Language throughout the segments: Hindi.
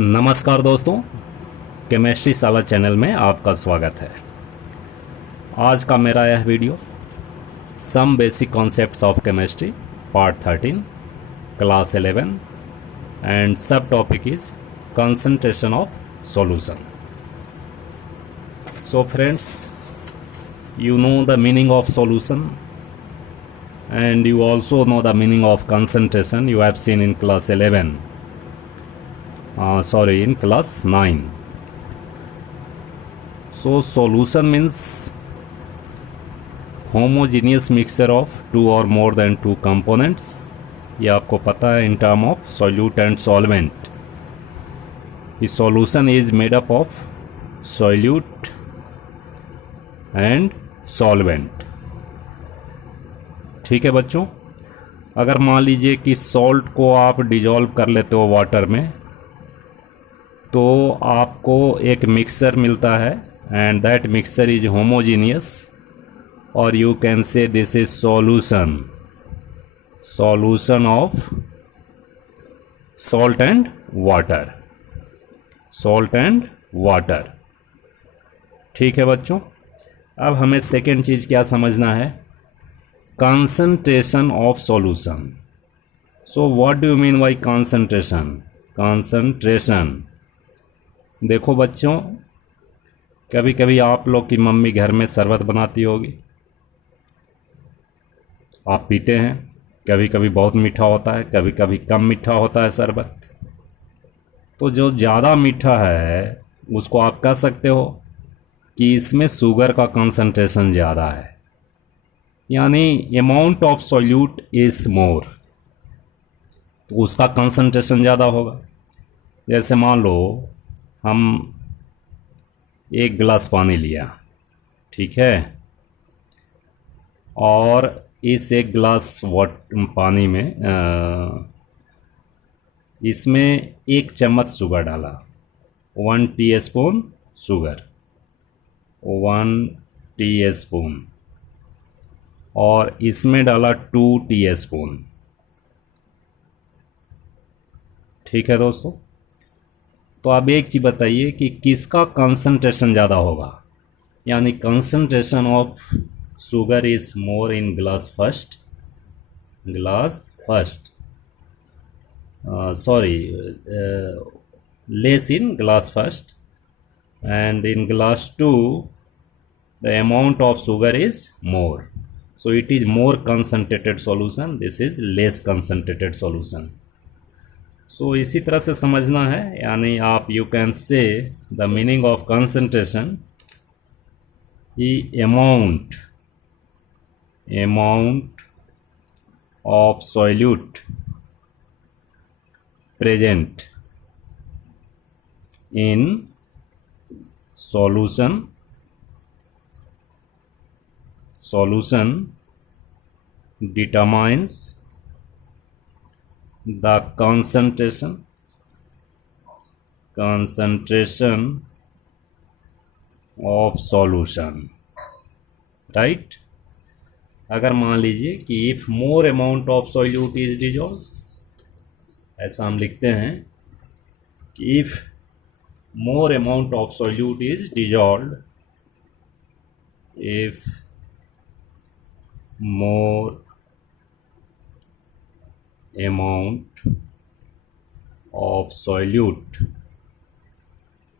नमस्कार दोस्तों, केमिस्ट्री साला चैनल में आपका स्वागत है। आज का मेरा यह video some basic concepts of chemistry part 13 class 11 and sub topic is concentration of solution. So friends, you know the meaning of solution and you also know the meaning of concentration. You have seen in class 11, in class 9. So solution means homogeneous mixture of two or more than two components. ये आपको पता है in term of solute and solvent. The solution is made up of solute and solvent. ठीक है बच्चों, अगर मान लीजिए कि सॉल्ट को आप डिजॉल्व कर लेते हो वाटर में तो आपको एक मिक्सचर मिलता है and that mixture is homogeneous और you can say this is solution of salt and water. ठीक है बच्चों, अब हमें सेकेंड चीज़ क्या समझना है, concentration of solution. So what do you mean by concentration? देखो बच्चों, कभी कभी आप लोग की मम्मी घर में शरबत बनाती होगी, आप पीते हैं। कभी कभी बहुत मीठा होता है, कभी कभी कम मीठा होता है शरबत। तो जो ज़्यादा मीठा है उसको आप कह सकते हो कि इसमें शुगर का कंसंट्रेशन ज़्यादा है, यानी amount of solute is more, तो उसका कंसंट्रेशन ज़्यादा होगा। जैसे मान लो हम एक गिलास पानी लिया, ठीक है, और इस एक गिलास पानी में इसमें 1 चम्मच शुगर डाला, 1 टीस्पून शुगर, 1 टीस्पून, और इसमें डाला 2 टीस्पून। ठीक है दोस्तों, तो आप एक चीज़ बताइए कि किसका कंसंट्रेशन ज़्यादा होगा, यानी concentration of sugar is more in glass first, less in glass first, and in glass 2 the amount of sugar is more, so it is more concentrated solution, this is less concentrated solution. So इसी तरह से समझना है, यानी आप you can say the meaning of concentration is amount of solute present in solution determines the concentration of solution, right? अगर मान लीजिए कि if more amount of solute is dissolved, ऐसा हम लिखते हैं कि if more amount of solute is dissolved, if more amount of solute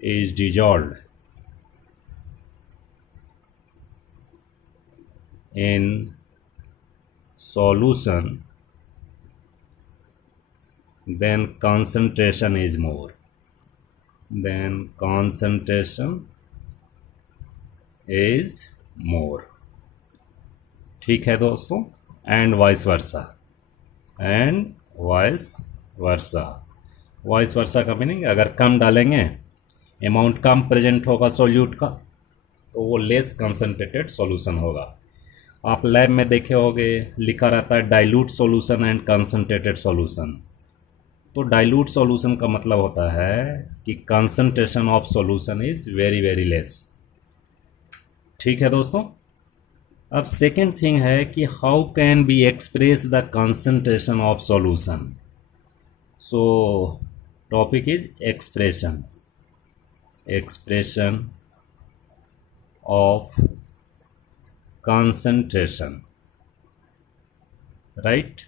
is dissolved in solution, then concentration is more, ठीक है दोस्तों, एंड वाइस वर्सा का मीनिंग, अगर कम डालेंगे, अमाउंट कम प्रेजेंट होगा सॉल्यूट का, तो वो लेस कंसंट्रेटेड सॉल्यूशन होगा। आप लैब में देखे होंगे लिखा रहता है dilute solution and concentrated solution. तो डाइल्यूट सॉल्यूशन का मतलब होता है कि concentration of solution is very very less. ठीक है दोस्तों, अब सेकेंड थिंग है कि how can be express the concentration of solution. So topic is expression of concentration, right.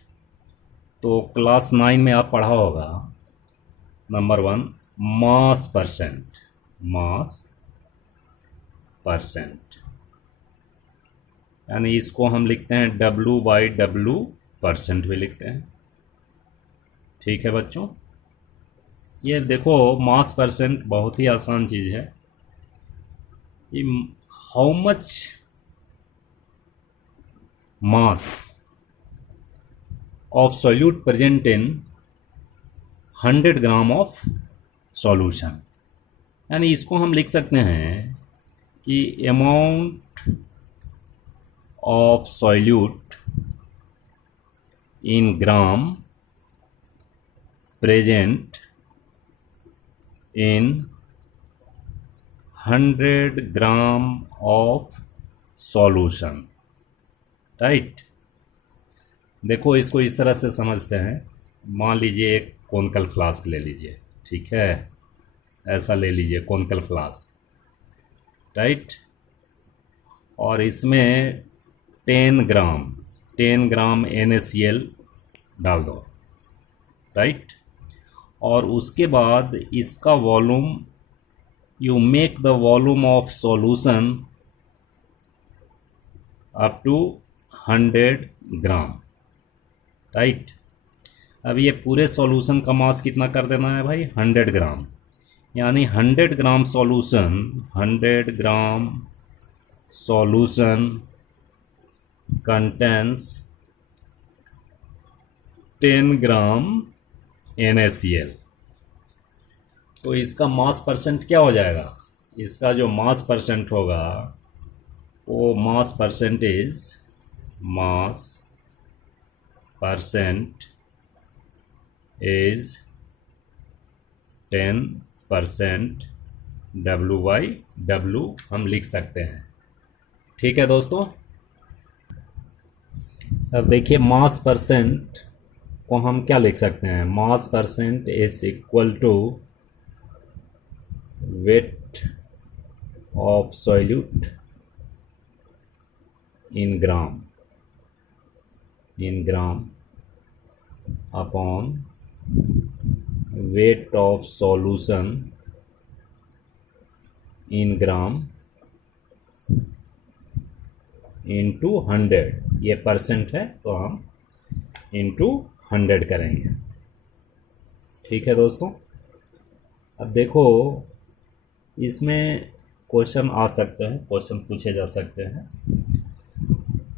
तो क्लास 9 में आप पढ़ा होगा नंबर 1 मास परसेंट, यानी इसको हम लिखते हैं W/W परसेंट भी लिखते हैं। ठीक है बच्चों, ये देखो मास परसेंट बहुत ही आसान चीज़ है। ये how much mass of solute present in 100 gram of solution, यानी इसको हम लिख सकते हैं कि amount of solute in gram present in 100 gram of solution, right. देखो इसको इस तरह से समझते हैं, मान लीजिए एक कोनिकल फ्लास्क ले लीजिए, ठीक है, ऐसा ले लीजिए कोनिकल फ्लास्क, राइट। और इसमें 10 ग्राम NaCl डाल दो, राइट। और उसके बाद इसका volume, you make the volume of solution up to 100 gram, right. अब ये पूरे सॉल्यूशन का मास कितना कर देना है भाई, 100 ग्राम, यानी 100 ग्राम सॉल्यूशन कंटेंस 10 ग्राम NaCl। तो इसका मास परसेंट क्या हो जाएगा, इसका जो मास परसेंट होगा वो मास परसेंट इज 10% W/W हम लिख सकते हैं। ठीक है दोस्तों, अब देखिए मास परसेंट को हम क्या लिख सकते हैं, mass percent is equal to weight of solute in gram upon weight of solution in gram into 100। ये परसेंट है तो हम इंटू 100 करेंगे। ठीक है दोस्तों, अब देखो इसमें क्वेश्चन आ सकते हैं, क्वेश्चन पूछे जा सकते हैं।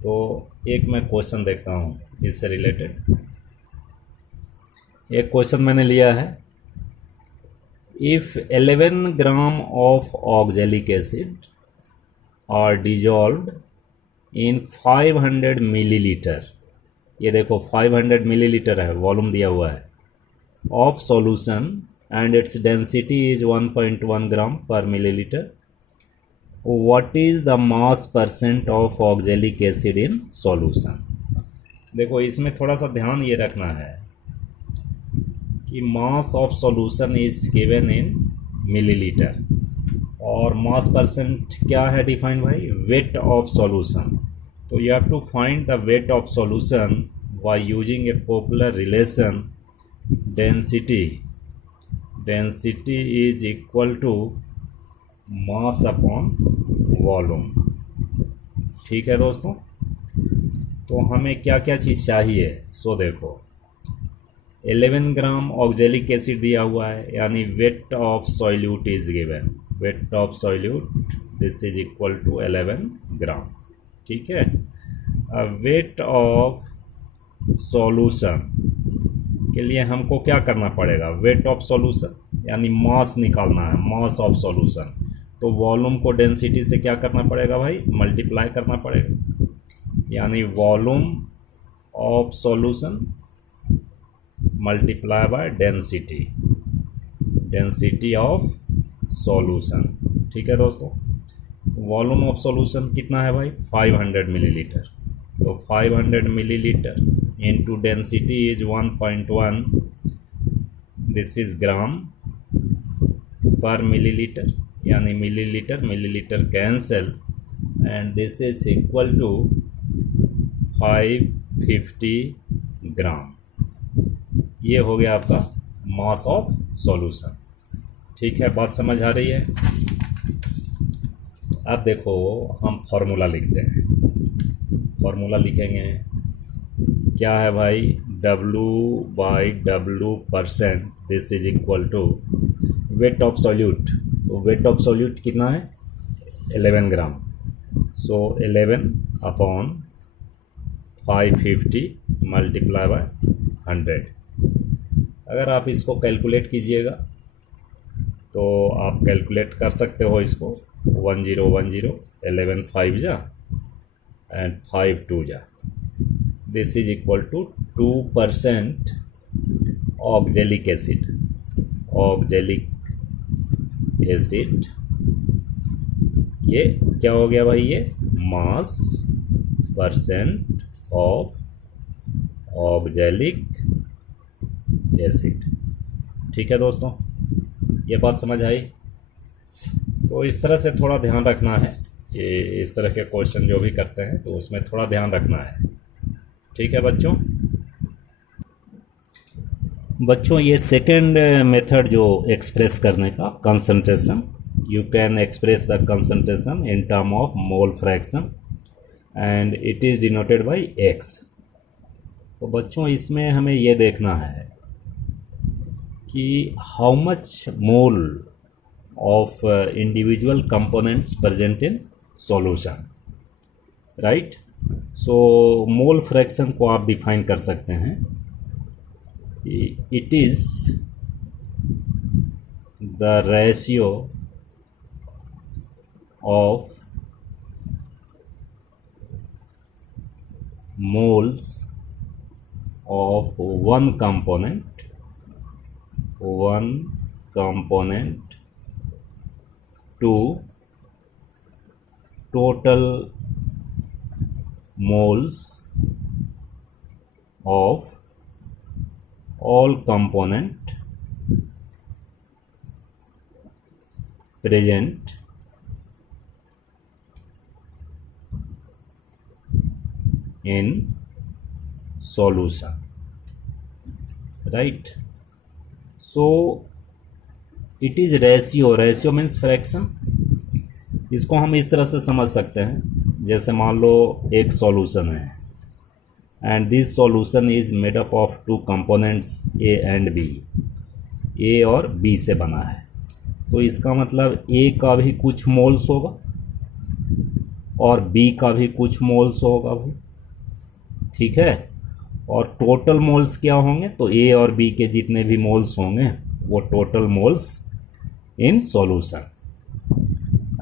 तो एक मैं क्वेश्चन देखता हूँ इससे रिलेटेड। एक क्वेश्चन मैंने लिया है, if 11 gram of oxalic acid are dissolved in 500 millilitre, ये देखो 500 मिलीलीटर है, वॉल्यूम दिया हुआ है, of solution and its density is 1.1 gram per milliliter, what is the mass percent of oxalic acid in solution। देखो इसमें थोड़ा सा ध्यान ये रखना है कि mass of solution is given in millilitre, और मास परसेंट क्या है डिफाइंड भाई, वेट ऑफ सॉल्यूशन। तो you have to find the weight of solution by using a popular relation density is equal to mass upon volume. ठीक है दोस्तों, तो हमें क्या क्या चीज़ चाहिए, सो देखो 11 ग्राम ऑक्जेलिक एसिड दिया हुआ है, यानी weight of solute is given, weight of solute this is equal to 11 gram. ठीक है, वेट ऑफ सॉल्यूशन के लिए हमको क्या करना पड़ेगा, वेट ऑफ सॉल्यूशन यानी मास निकालना है, मास ऑफ सॉल्यूशन। तो वॉल्यूम को डेंसिटी से क्या करना पड़ेगा भाई, मल्टीप्लाई करना पड़ेगा, यानी volume of solution multiply by density of solution. ठीक है दोस्तों, वॉल्यूम ऑफ सॉल्यूशन कितना है भाई, 500 मिलीलीटर। तो 500 millilitre into density is 1.1 this is gram per millilitre, यानी millilitre cancel, and this is equal to 550 gram. ये हो गया आपका मास ऑफ सॉल्यूशन। ठीक है, बात समझ आ रही है। अब देखो हम फॉर्मूला लिखते हैं। फॉर्मूला लिखेंगे, क्या है भाई, W/W%, this is equal to weight of solute. तो वेट ऑफ सॉल्यूट कितना है, 11 gram. So 11 upon 550 multiply by 100। अगर आप इसको कैलकुलेट कीजिएगा तो आप कैलकुलेट कर सकते हो इसको, 1010, 11 5 जा एंड 5 2 जा। This is equal to 2% oxalic acid. Oxalic acid ये क्या हो गया भाई, ये mass percent of oxalic acid. ठीक है दोस्तों, ये बात समझ आई। तो इस तरह से थोड़ा ध्यान रखना है कि इस तरह के क्वेश्चन जो भी करते हैं तो उसमें थोड़ा ध्यान रखना है। ठीक है बच्चों, ये सेकेंड मेथड जो एक्सप्रेस करने का, concentration, you can express the concentration in term of mole fraction and it is denoted by x. तो बच्चों इसमें हमें ये देखना है कि how much mole of individual components present in solution, right. So mole fraction को आप डिफाइन कर सकते हैं, it is the ratio of moles of one component to total moles of all component present in solution, right. So it is ratio means fraction। इसको हम इस तरह से समझ सकते हैं, जैसे मान लो एक सॉल्यूशन है and this solution is made up of two components A and B. A और बी से बना है, तो इसका मतलब ए का भी कुछ मोल्स होगा और बी का भी कुछ मोल्स होगा भाई, ठीक है। और टोटल मोल्स क्या होंगे, तो ए और बी के जितने भी मोल्स होंगे वो टोटल मोल्स इन सॉल्यूशन।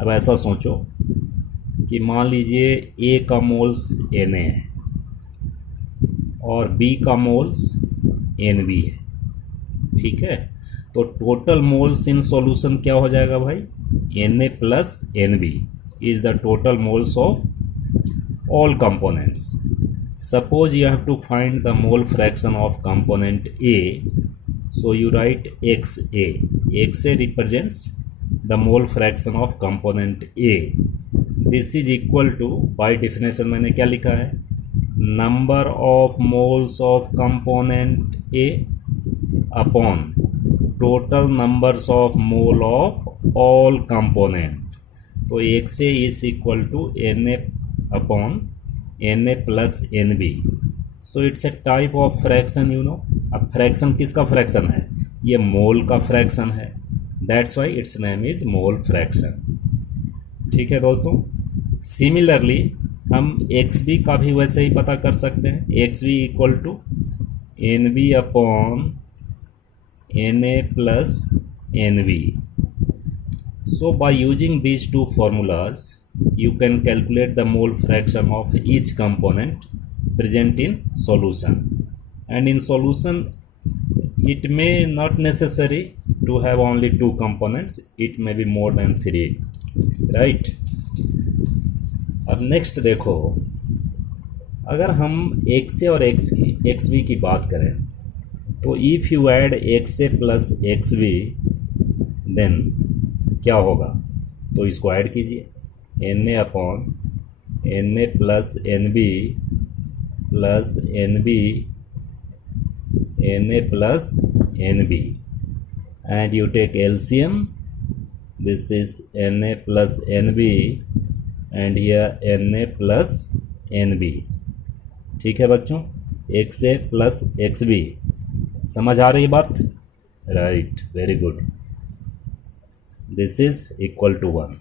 अब ऐसा सोचो कि मान लीजिए ए का मोल्स एन ए है और बी का मोल्स एन बी है, ठीक है। तो टोटल मोल्स इन सॉल्यूशन क्या हो जाएगा भाई, N A plus N B is the total moles of all components. Suppose you have to find the mole fraction of component A, so you write XA. XA represents the mole fraction of component A. This is equal to, by definition मैंने क्या लिखा है, number of moles of component A upon total numbers of mole of all component। तो XA is equal to Na upon Na plus Nb। So it's a type of fraction, you know. अब फ्रैक्शन किसका फ्रैक्शन है, ये मोल का फ्रैक्शन है, that's why it's name is mole fraction. ठीक है दोस्तों, सिमिलरली हम XB का भी वैसे ही पता कर सकते हैं, XB equal to Nb upon Na plus Nb। So by using these two formulas you can calculate the mole fraction of each component present in solution, and in solution it may not necessary to have only two components, it may be more than 3, right। अब next देखो, अगर हम XA और XB की बात करें तो if you add X A plus X B then क्या होगा, तो इसको ऐड कीजिए N A upon N A plus N B plus N B N A plus N B and you take LCM. This is Na plus Nb and here Na plus Nb. ठीक है बच्चों, XA प्लस XB, समझ आ रही बात? Right, very good. This is equal to 1.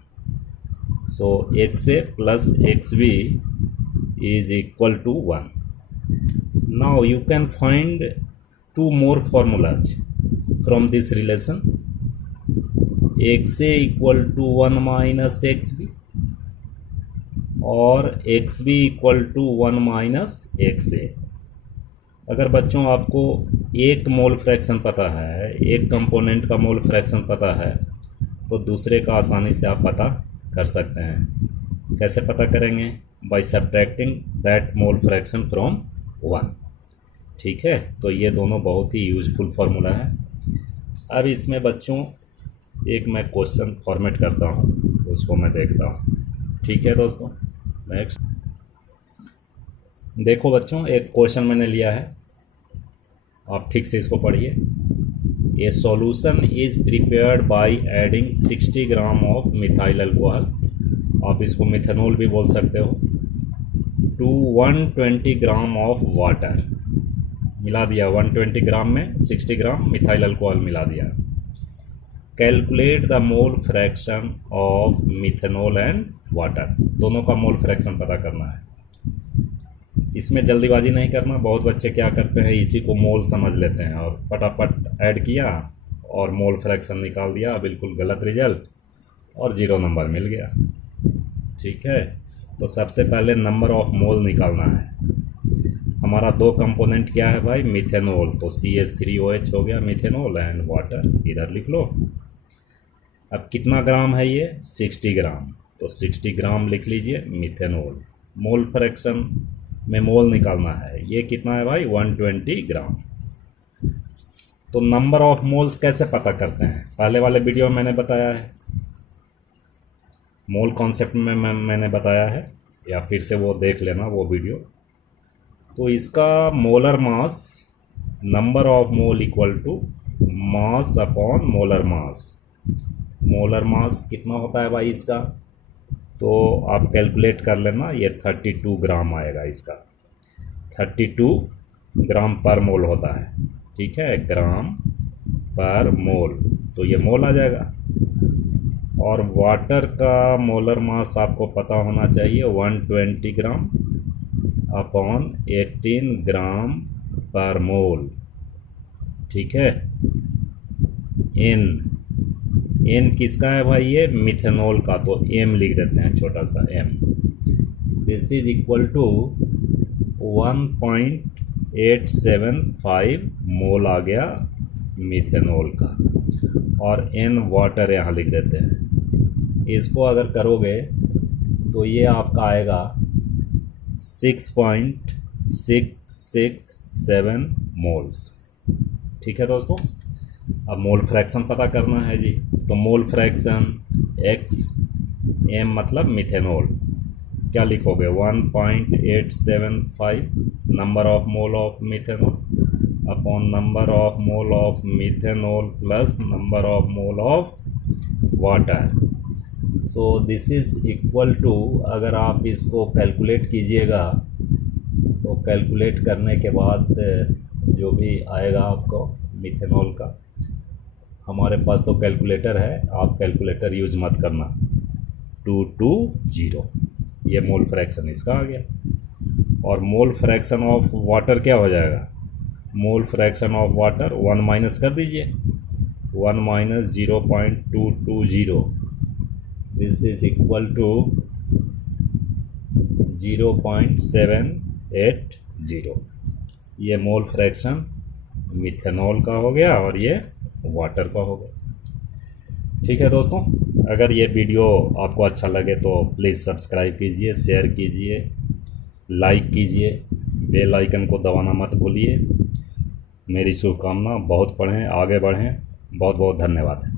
So XA plus XB is equal to 1. Now you can find two more formulas from this relation. XA equal to 1 minus XB और XB equal to 1 minus XA. अगर बच्चों आपको एक मोल फ्रैक्शन पता है, एक कंपोनेंट का मोल फ्रैक्शन पता है, तो दूसरे का आसानी से आप पता कर सकते हैं. कैसे पता करेंगे? By subtracting that mole fraction from 1. ठीक है, तो ये दोनों बहुत ही यूजफुल फार्मूला है. अब इसमें बच्चों एक मैं क्वेश्चन फॉर्मेट करता हूँ, उसको मैं देखता हूँ. ठीक है दोस्तों, नेक्स्ट देखो बच्चों, एक क्वेश्चन मैंने लिया है, आप ठीक से इसको पढ़िए. ए solution is prepared by adding 60 gram of methyl alcohol, आप इसको मिथेनॉल भी बोल सकते हो, टू 120 ग्राम ऑफ वाटर. मिला दिया 120 ग्राम में 60 ग्राम मिथाइल अल्कोहल मिला दिया. Calculate the mole fraction of methanol and water. दोनों का मोल फ्रैक्शन पता करना है. इसमें जल्दीबाजी नहीं करना. बहुत बच्चे क्या करते हैं, इसी को मोल समझ लेते हैं और फटाफट ऐड किया और मोल फ्रैक्शन निकाल दिया, बिल्कुल गलत रिजल्ट और 0 नंबर मिल गया. ठीक है, तो सबसे पहले नंबर ऑफ मोल निकालना है. हमारा दो कंपोनेंट क्या है भाई, मिथेनॉल, तो CH3OH हो गया मिथेनॉल एंड वाटर, इधर लिख लो. अब कितना ग्राम है ये, 60 ग्राम, तो 60 ग्राम लिख लीजिए मिथेनॉल. मोल फ्रैक्शन में मोल निकालना है, ये कितना है भाई, 120 ग्राम. तो नंबर ऑफ मोल्स कैसे पता करते हैं, पहले वाले वीडियो में मैंने बताया है, मोल कॉन्सेप्ट में मैंने बताया है, या फिर से वो देख लेना वो वीडियो. तो इसका molar mass, number of mole equal to mass upon molar mass. Molar mass कितना होता है भाई इसका, तो आप कैलकुलेट कर लेना, ये 32 ग्राम आएगा इसका. 32 ग्राम पर मोल होता है. ठीक है, ग्राम पर मोल, तो ये मोल आ जाएगा. और वाटर का मोलर मास आपको पता होना चाहिए, 120 ग्राम अपॉन 18 ग्राम पर मोल. ठीक है, एन किसका है भाई, ये मिथेनॉल का, तो एम लिख देते हैं, छोटा सा M. This is equal to 1.875 mole आ गया मिथेनॉल का, और एन वाटर यहाँ लिख देते हैं. इसको अगर करोगे तो ये आपका आएगा 6.667 मोल्स. ठीक है दोस्तों, अब मोल फ्रैक्शन पता करना है जी. तो मोल फ्रैक्शन एक्स, एम मतलब मिथेनॉल, क्या लिखोगे, 1.875 number of mole of methanol upon number of mole of methanol plus number of mole of water. So this is equal to, अगर आप इसको कैलकुलेट कीजिएगा तो कैलकुलेट करने के बाद जो भी आएगा आपको मिथेनॉल का, हमारे पास तो कैलकुलेटर है, आप कैलकुलेटर यूज मत करना, 220, ये मोल फ्रैक्शन इसका आ गया. और मोल फ्रैक्शन ऑफ वाटर क्या हो जाएगा, mole fraction of water 1 minus कर दीजिए, 1 minus 0.220, this is equal to 0.780. ये मोल फ्रैक्शन मिथेनॉल का हो गया और ये वाटर का हो गया. ठीक है दोस्तों, अगर ये वीडियो आपको अच्छा लगे तो प्लीज़ सब्सक्राइब कीजिए, शेयर कीजिए, लाइक कीजिए, बेल आइकन को दबाना मत भूलिए. मेरी शुभकामना, बहुत पढ़ें, आगे बढ़ें। बहुत बहुत धन्यवाद।